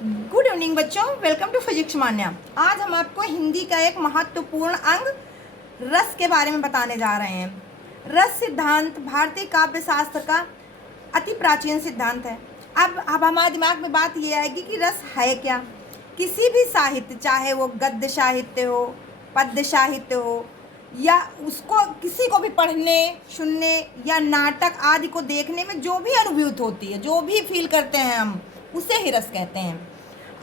Good evening बच्चों, welcome to physics मान्या। आज हम आपको हिंदी का एक महत्वपूर्ण अंग रस के बारे में बताने जा रहे हैं। रस सिद्धांत भारतीय काव्य शास्त्र का अति प्राचीन सिद्धांत है। अब हमारे दिमाग में बात ये आएगी कि रस है क्या। किसी भी साहित्य, चाहे वो गद्य साहित्य हो, पद्य साहित्य हो, या उसको किसी को भी पढ़ने, सुनने या नाटक आदि को देखने में जो भी अनुभूति होती है, जो भी फील करते हैं हम, उसे ही रस कहते हैं।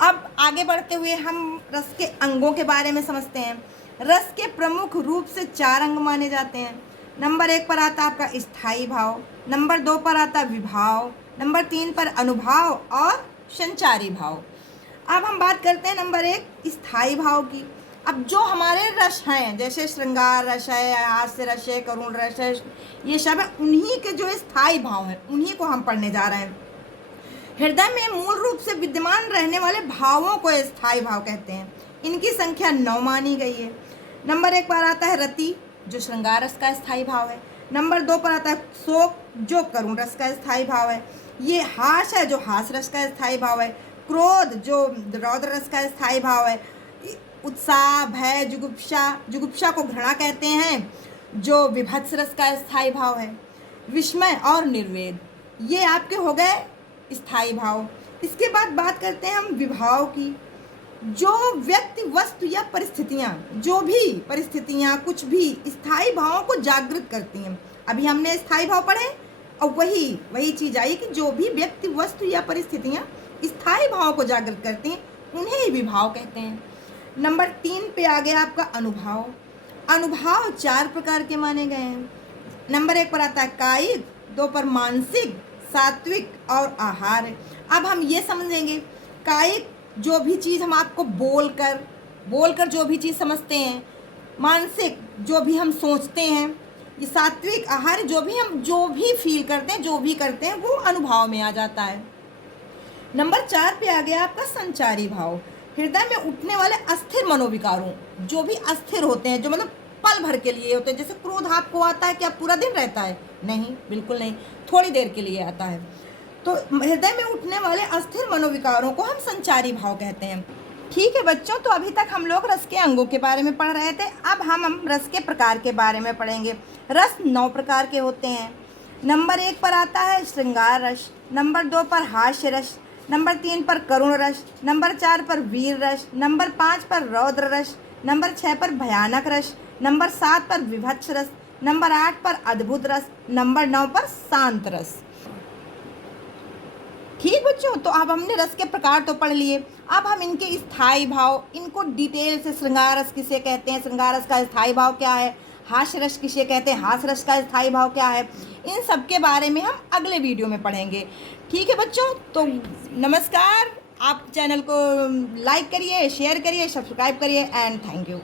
अब आगे बढ़ते हुए हम रस के अंगों के बारे में समझते हैं। रस के प्रमुख रूप से 4 अंग माने जाते हैं। नंबर 1 पर आता है आपका स्थायी भाव, नंबर 2 पर आता है विभाव, नंबर 3 पर अनुभाव और संचारी भाव। अब हम बात करते हैं नंबर 1 स्थायी भाव की। अब जो हमारे रस हैं, जैसे श्रृंगार रस है, हास्य रस है, करुण रस है, ये सब है, उन्हीं के जो स्थायी भाव हैं उन्हीं को हम पढ़ने जा रहे हैं। हृदय में मूल रूप से विद्यमान रहने वाले भावों को स्थायी भाव कहते हैं। इनकी संख्या 9 मानी गई है। नंबर 1 पर आता है रति, जो श्रृंगार रस का स्थायी भाव है। नंबर 2 पर आता है शोक, जो करुण रस का स्थायी भाव है। ये हास है, जो हास रस का स्थायी भाव है। क्रोध, जो रौद्र रस का स्थायी भाव है। उत्साह, भय, जुगुप्सा को घृणा कहते हैं, जो विभत्स रस का स्थायी भाव है। विस्मय और निर्वेद, ये आपके हो गए स्थायी भाव। इसके बाद बात करते हैं हम विभाव की। जो व्यक्ति, वस्तु या परिस्थितियाँ, जो भी परिस्थितियाँ, कुछ भी स्थायी भावों को जागृत करती हैं। अभी हमने स्थायी भाव पढ़े और वही चीज़ आई कि जो भी व्यक्ति, वस्तु या परिस्थितियाँ स्थायी भावों को जागृत करती हैं उन्हें ही विभाव कहते हैं। नंबर 3 पे आ गया आपका अनुभाव। अनुभाव 4 प्रकार के माने गए हैं। नंबर 1 पर आता है कायिक, 2 पर मानसिक, सात्विक और आहार है। अब हम ये समझेंगे, कायिक जो भी चीज़ हम आपको बोलकर जो भी चीज़ समझते हैं, मानसिक जो भी हम सोचते हैं, ये सात्विक आहार जो भी फील करते हैं, जो भी करते हैं वो अनुभाव में आ जाता है। नंबर 4 पे आ गया आपका संचारी भाव। हृदय में उठने वाले अस्थिर मनोविकारों, जो भी अस्थिर होते हैं, जो मतलब पल भर के लिए होते हैं। जैसे क्रोध आपको आता है, क्या पूरा दिन रहता है? नहीं, बिल्कुल नहीं, थोड़ी देर के लिए आता है। तो हृदय में उठने वाले अस्थिर मनोविकारों को हम संचारी भाव कहते हैं। ठीक है बच्चों, तो अभी तक हम लोग रस के अंगों के बारे में पढ़ रहे थे। अब हम रस के प्रकार के बारे में पढ़ेंगे। रस 9 प्रकार के होते हैं। नंबर 1 पर आता है श्रृंगार रस, नंबर 2 पर हास्य रस, नंबर 3 पर करुण रस, नंबर 4 पर वीर रस, नंबर 5 पर रौद्र रस, नंबर 6 पर भयानक रस, नंबर 7 पर विभत्स रस, नंबर 8 पर अद्भुत रस, नंबर 9 पर शांत रस। ठीक बच्चों, तो अब हमने रस के प्रकार तो पढ़ लिए। अब हम इनके स्थायी भाव, इनको डिटेल से, श्रृंगार रस किसे कहते हैं, श्रृंगार रस का स्थायी भाव क्या है, हास्य रस किसे कहते हैं, हास्य रस का स्थायी भाव क्या है, इन सब के बारे में हम अगले वीडियो में पढ़ेंगे। ठीक है बच्चों, तो नमस्कार। आप चैनल को लाइक करिए, शेयर करिए, सब्सक्राइब करिए एंड थैंक यू।